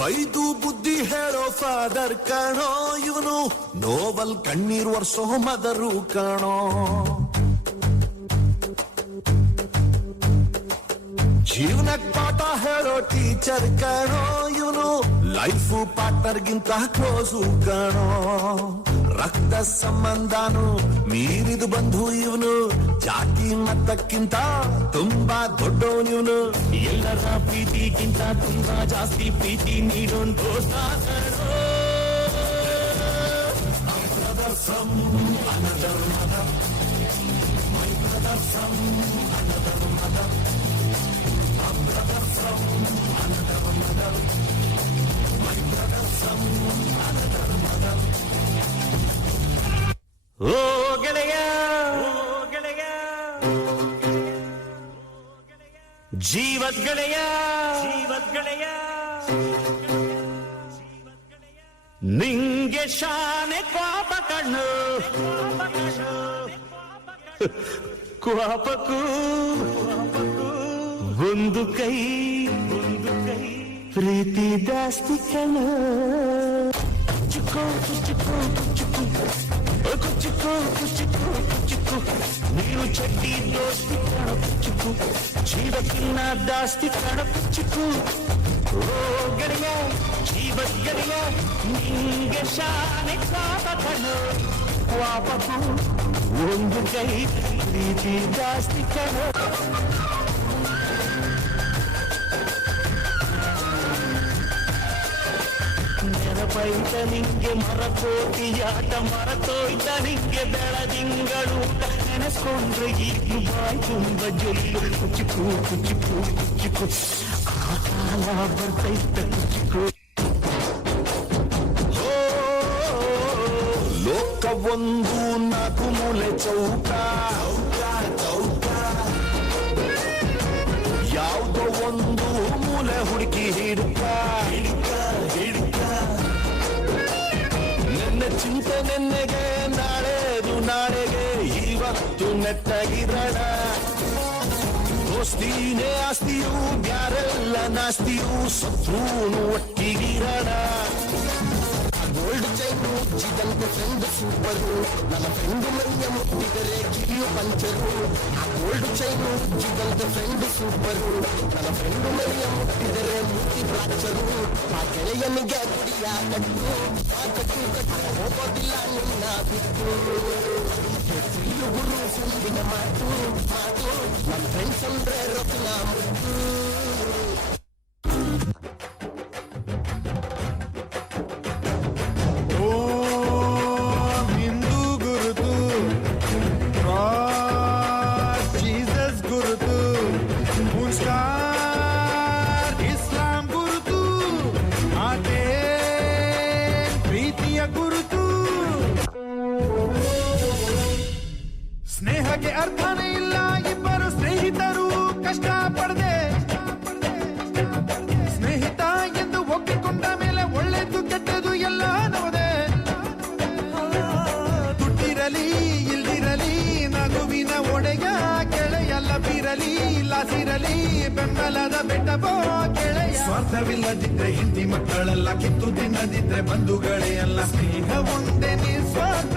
ಬೈದು ಬುದ್ಧಿ ಹೇಳೋ ಫಾದರ್ ಕಾಣೋ ಇವನು, ನೋವಲ್ ಕಣ್ಣೀರ್ ವರ್ಷೋ ಮದರು ಕಾಣೋ. ಜೀವನಕ್ ಪಾಠ ಹೇಳೋ ಟೀಚರ್ ಕಾಣೋ ಇವನು, ಲೈಫ್ ಪಾರ್ಟ್ನರ್ಗಿಂತ ಕ್ಲೋಸು ಕಾಣೋ. ರಕ್ತ ಸಂಬಂಧನು ಮೀರಿದು ಬಂಧು ಇವನು, ಜಾತಿ ಮತಕ್ಕಿಂತ ತುಂಬಾ ದೊಡ್ಡವನಿವನು. ಎಲ್ಲರ ಪ್ರೀತಿಗಿಂತ ತುಂಬಾ ಜಾಸ್ತಿ ಪ್ರೀತಿ ನೀಡೋನ್ ದೋಸ್ತ. ಓ ಗೆಳೆಯ ಜೀವದ್ ಗೆಳೆಯ ನಿಂಗೆ ಶಾನೆ ಕೋಪ ಕಣ್ಣು, ಕೋಪಕ್ಕೂ ಒಂದು ಕೈ ಪ್ರೀತಿ ಜಾಸ್ತಿ ಕಣ್ಣು. ನೀನು ಚಡ್ಡಿ ದೋಸ್ತಿ ಕಣ ಕುಚ್ಚುಕು, ಜೀವಕ್ಕಿನ್ನ ಜಾಸ್ತಿ ಕಣ ಕುಚ್ಚುಕು. ಓ ಗೆಳೆಯ ಜೀವದ ಗೆಳೆಯ ನಿಂಗೆ ಶಾನೆ ಕಾಪ ಕಣ್ಣು, ವಾಪಕು ಒಂದು ಕೈ ಪ್ರೀತಿ ಜಾಸ್ತಿ ಕಣ. ನೆನಪೈತ ನಿಂಗೆ ಮರಕೋತಿಯಾಟ, ಮರತೋಯ್ತ ನಿಂಗೆ ಬೆಳದಿಂಗಳು, ನೆನೆಸ್ಕೊಂಡ್ರೆ ಈಗ ಬಾಯ್ ತುಂಬ ಜೊಲ್ಲು. ಕುಚಿಕು ಕುಚಿಕು ಕುಚಿಕು ಆ ಕಾಲ ಬರ್ತೈತ ಕುಚಿಕು. ಲೋಕ ಒಂದು ನಾಲ್ಕು ಮೂಲೆ ಚೌಕ, ಯಾವುದೋ ಒಂದು ಮೂಲೆ ಹುಡುಕಿ ಹಿಡುಕ. ನೆನ್ನೆ ಚಿಂತೆ ನೆನ್ನೆಗೆ, ನಾಳೆದು ನಾಳೆಗೆ, ಇವತ್ತು ನೆಟ್ಟಗಿರಣ. ದೋಸ್ತಿನೇ ಆಸ್ತಿಯು, ಯಾರೆಲ್ಲ ನಾಸ್ತಿಯು, ಶತ್ರುನು ಒಟ್ಟಿಗಿರಣ. ಗೋಲ್ಡ್ ಚೈನು ಜಿದಂತ ಫ್ರೆಂಡ್ ಸೂಪರು, ನನ್ನ ಫ್ರೆಂಡ್ ಮೈಯ ಮುಟ್ಟಿದರೆ ಕಿವಿಯು ಪಂಚರು. ಆ ಗೋಲ್ಡ್ ಚೈನು ಜಿದಂತ ಫ್ರೆಂಡ್ ಸೂಪರು, ನನ್ನ ಫ್ರೆಂಡ್ ಮೈಯ ಮುಟ್ಟಿದರೆ ಮೂತಿ ಬ್ರಾಚರು. ಆ ಗೆಳೆಯನಿಗೆ ಗುಡಿಯ ಕಟ್ಟು, ಆ ಕಟ್ಟು ಕಟ್ಟು ಹೋಗೋದಿಲ್ಲ ನಿನ್ನ ಬಿಟ್ಟು. ಹೆಸರು ಗುರು ಸುಂದಿನ ಮಾತು ಮಾತು, ನನ್ನ ಫ್ರೆಂಡ್ಸ್ ಅಂದ್ರೆ ರತ್ನ ಮುತ್ತು. ಸ್ನೇಹಕ್ಕೆ ಅರ್ಥನೇ ಇಲ್ಲ, ಇಬ್ಬರು ಸ್ನೇಹಿತರು ಕಷ್ಟ ಪಡದೆ. ಸ್ನೇಹಿತ ಎಂದು ಒಪ್ಪಿಕೊಂಡ ಮೇಲೆ ಒಳ್ಳೆದು ಕೆಟ್ಟದು ಎಲ್ಲ ನವದೆ. ದುಡ್ಡಿರಲಿ ಇಲ್ದಿರಲಿ ನಗುವಿನ ಒಡೆಯ ಗೆಳೆಯಲ್ಲ ಬಿರಲಿ, ಲಾಸಿರಲಿ ಬೆಂಬಲದ ಬೆಟ್ಟಬೋ ಗೆಳೆಯ. ಸ್ವಾರ್ಥವಿಲ್ಲದಿದ್ರೆ ಹಿಂದಿ ಮಕ್ಕಳೆಲ್ಲ ಕಿತ್ತು ತಿನ್ನದಿದ್ರೆ ಬಂಧುಗಳೇ ಅಲ್ಲ. ಸ್ನೇಹ ಒಂದೇ ನಿಸ್ವಾರ್ಥ.